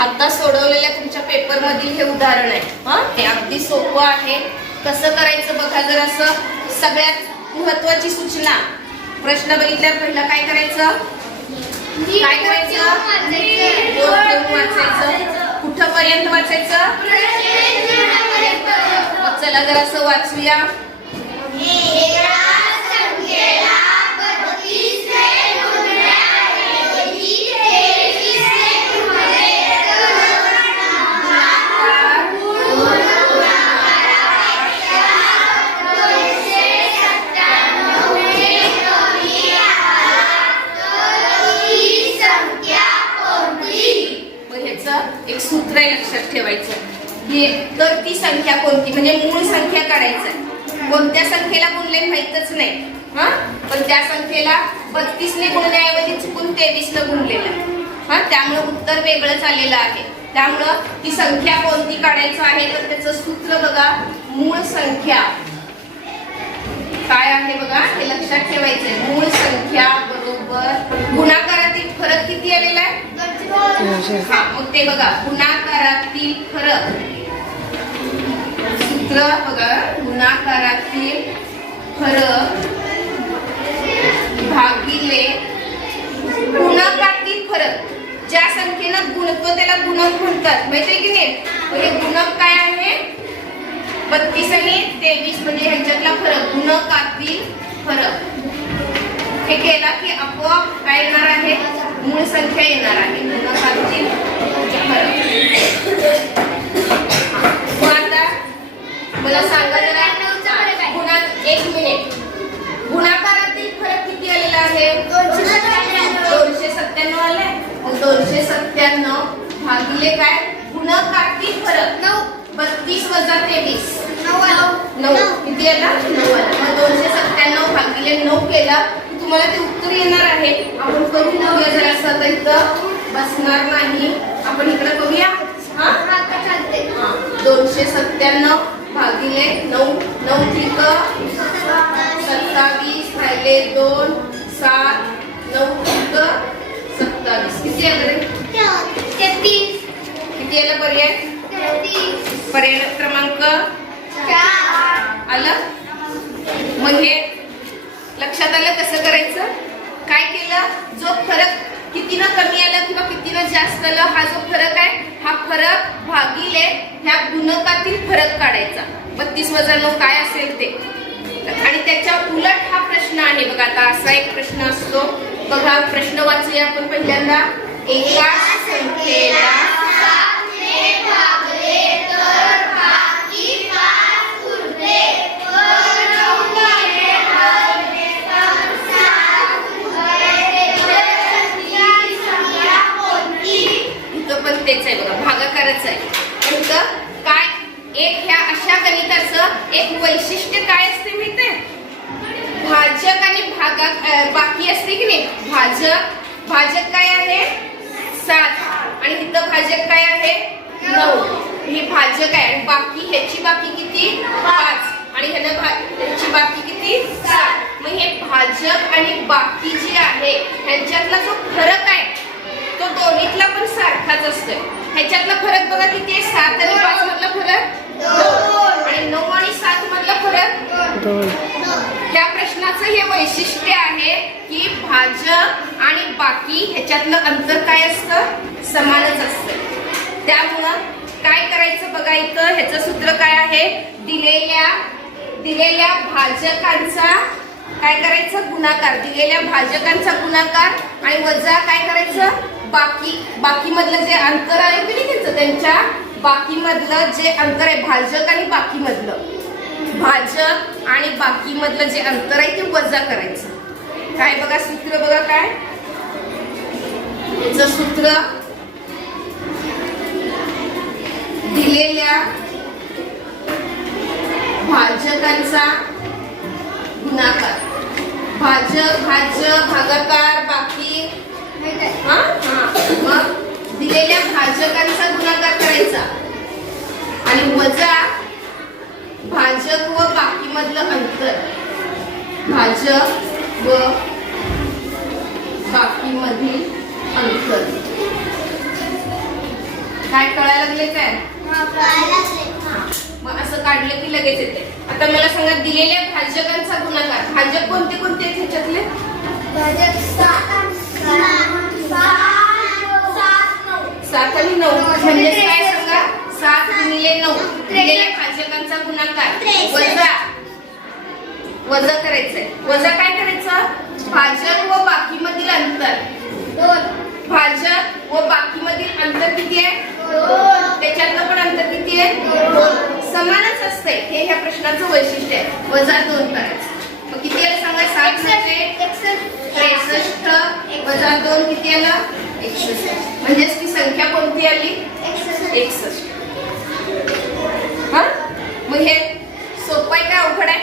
आता सोडवलेल्या तुमच्या पेपर मधील हे उदाहरण आहे. हा? हे अगदी सोपं आहे. कसं करायचं बघा जर असं सगळ्यात महत्वाची सूचना. प्रश्न बघितल्यावर पहिला काय करायचं? काय करायचं? वाचायचं. कुठं पर्यंत वाचायचं. चला जर असं वाचूया. एक सूत्र आहे लक्षात ठेवायचं. हे तर ती संख्या कोणती? म्हणजे मूळ संख्या काढायचं. कोणत्या संख्येला गुणले माहीतच नाही. हा? पण त्या संख्येला बत्तीसने गुणण्याऐवजी चुकून तेवीसनं गुणलेलं. हा? त्यामुळे उत्तर वेगळंच आलेलं आहे. त्यामुळं ती संख्या कोणती काढायचं आहे? तर त्याचं सूत्र बघा. मूळ संख्या. काय आहे बघा? हे लक्षात ठेवायचंय. मूळ संख्या बरोबर गुणाकारातील फरक किती आलेला आहे? म्हणजे हा मग ते बघा गुणाकारातील फरक. सूत्र बघा गुणाकारातील फरक भागिले गुणकातील फरक. ज्या संख्येनं गुणत्व त्याला गुणक म्हणतात. माहितीये की नाही? म्हणजे हे गुणक काय आहे? बत्तीस आणि तेवीस म्हणजे ह्यांच्यातला फरक गुणकातील फरक. हे केला की आपोआप काय येणार आहे? मूळ संख्या येणार आहे गुणकातील फरक मग आता मला सांगा जरा गुणा एक मिनिट गुणाकारातील फरक किती आलेला आहे दोनशे सत्त्याण्णव आलाय मग दोनशे सत्त्याण्णव भागिले काय? गुणकातील फरक. बत्तीस वजा तेवीस. नऊ. किती आला? नऊ मग दोनशे सत्त्याण्णव भागिले नऊ केला. की तुम्हाला ते उत्तर येणार आहे. आपण करून घेऊया जरा असं आता इथं बसणार नाही. आपण इकडे करूया. हा? हा. दोनशे सत्त्याण्णव भागिले नऊ. नऊ ठीक सत्तावीस. राहिले दोन. सात. नऊ किती आलं रे? किती आलं पर्याय? पर्याय क्रमांक आलं? मग हे लक्षात आलं कसं करायचं? काय केलं? जो फरक कितीनं कमी आला किंवा कितीनं जास्त आलं हा जो फरक आहे हा फरक भागिले ह्या गुणकातील फरक काढायचा. बत्तीस वजा नऊ काय असेल ते? आणि त्याच्या उलट हा प्रश्न आहे बघा आता असा एक प्रश्न असतो. बघा प्रश्न वाचूया आपण पहिल्यांदा. एका संख्येला इथं पण तेच आहे बघा भागाकारच आहे. पण इथं काय? एक ह्या अशा गणिताचं एक वैशिष्ट्य काय असते माहितीये भाजक आणि भागा बाकी असते की नाही? भाजक भाजक काय आहे? सात. आणि इथं भाजक काय आहे? नऊ. ही भाजक आहे. आणि बाकी ह्याची बाकी किती? पाच. आणि ह्यानं ह्याची बाकी किती? सात. मग हे भाजक आणि बाकी जे आहे ह्यांच्यातला जो फरक आहे तो दोन्हीतला पण सारखाच असतोय. ह्याच्यातला फरक बघा किती आहे? सात आणि पाच मधला फरक. आणि नऊ आणि सात मधला फरक या प्रश्नाचं हे वैशिष्ट्य आहे की भाजक आणि बाकी ह्याच्यातलं अंतर काय असतं? समानच असतं. त्यामुळं काय करायचं बघा इथं? ह्याचं सूत्र काय आहे? दिलेल्या दिलेल्या भाजकांचा काय करायचं? गुणाकार. दिलेल्या भाजकांचा गुणाकार आणि वजा काय करायचं? बाकी बाकी मधलं जे अंतर आहे की नाही त्यांच्या. बाकी मधलं जे अंतर आहे भाजक आणि बाकी मधलं भाजक आणि बाकी मधलं जे अंतर आहे ते वजा करायचं. काय बघा सूत्र बघा काय? याचं सूत्र दिलेल्या भाजकांचा गुणाकार. भाजक भाज्य भागाकार बाकी. हा हा मग दिलेल्या भाजकांचा गुणाकार करायचा. आणि वजा भाजक व बाकी मधलं अंतर. भाजक व मधील अंतर काय कळायला लागले काय? मग असं काढलं की लगेच येते. आता मला सांगा दिलेल्या भाजकांचा गुणाकार भाजक कोणते कोणते आहेत ह्याच्यातले? सात आणि नऊ. म्हणजे काय सांगा? सात गुणिले नऊ. दिलेल्या भाजकांचा गुणाकार. वजा. वजा करायचंय. वजा काय करायचं? भाजक व बाकी मधील अंतर भाजक व बाकी मधील अंतर किती आहे? त्याच्यातलं पण अंतर किती आहे? दोन. समानच असते हे ह्या प्रश्नाचं वैशिष्ट्य आहे. वजा दोन करायचं. मग किती आलं सांगा? सात म्हणजे त्रेसष्ट. वजा दोन किती आलं? एकसष्ट. म्हणजेच ती संख्या कोणती आली? एकसष्ट. हा? मग हे सोपं आहे का अवघड आहे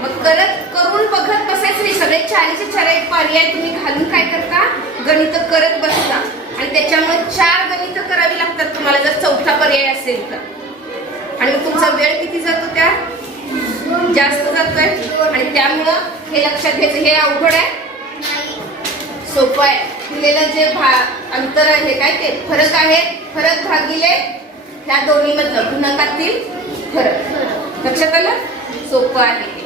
मग करत करून बघत बसायचं नाही सगळे चारीचे चार एक पर्याय तुम्ही घालून काय करता? गणित करत बसता. आणि त्याच्यामुळे चार गणित करावी लागतात तुम्हाला जर चौथा पर्याय असेल तर. आणि मग तुमचा वेळ किती जातो त्या जास्त जातोय. आणि त्यामुळं हे लक्षात घ्यायचं हे अवघड आहे. सोपं आहे. दिलेलं जे भा अंतर आहे काय ते? फरक आहे. फरक भागिले ह्या दोन्ही मधलं गुणाकारातील फरक. लक्षात आलं? सोपं आहे.